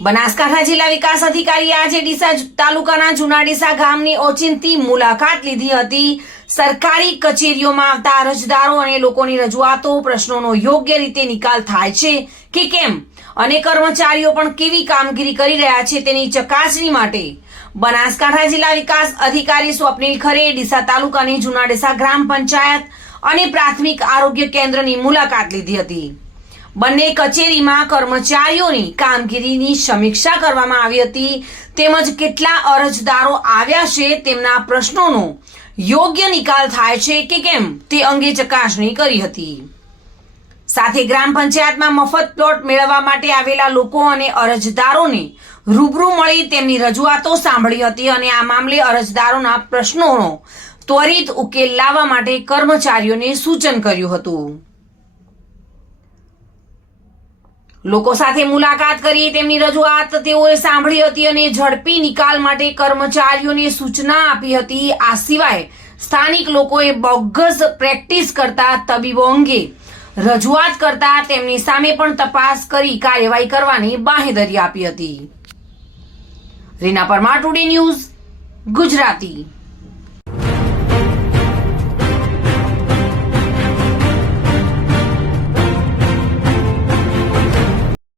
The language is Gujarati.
બનાસકાંઠા જિલ્લા વિકાસ અધિકારીએ આજે ડીસા તાલુકાના જૂના ડીસા ગામની ઓચિંતી મુલાકાત લીધી હતી। સરકારી કચેરીઓમાં આવતા અરજદારો અને લોકોની રજૂઆતો પ્રશ્નોનો યોગ્ય રીતે નિકાલ થાય છે કે કેમ અને કર્મચારીઓ પણ કેવી કામગીરી કરી રહ્યા છે તેની ચકાસણી માટે બનાસકાંઠા જિલ્લા વિકાસ અધિકારી સ્વપ્નિલ ખરે ડીસા તાલુકાની જૂના ડીસા ગ્રામ પંચાયત અને પ્રાથમિક આરોગ્ય કેન્દ્રની મુલાકાત લીધી હતી। બંને કચેરીમાં કર્મચારીઓની કામગીરીની સમીક્ષા કરવામાં આવી હતી તેમજ કેટલા અરજદારો આવ્યા છે તેમના પ્રશ્નોનો યોગ્ય નિકાલ થાય છે કે કેમ તે અંગે ચકાસણી કરી હતી। સાથે ગ્રામ પંચાયતમાં મફત પ્લોટ મેળવવા માટે આવેલા લોકો અને અરજદારોને રૂબરૂ મળી તેમની રજૂઆતો સાંભળી હતી અને આ મામલે અરજદારોના પ્રશ્નોનો ત્વરિત ઉકેલ લાવવા માટે કર્મચારીઓને સૂચન કર્યું હતું। લોકો સાથે મુલાકાત કરી તેમની રજૂઆત તેઓએ સાંભળી હતી અને ઝડપી નિકાલ માટે કર્મચારીઓને સૂચના આપી હતી। આ સિવાય સ્થાનિક લોકોએ બોગસ પ્રેક્ટિસ કરતા તબીબો અંગે રજૂઆત કરતા તેમની સામે પણ તપાસ કરી કાર્યવાહી કરવાની બાંહેધરી આપી હતી। Reena Parmar, today news, Gujarati.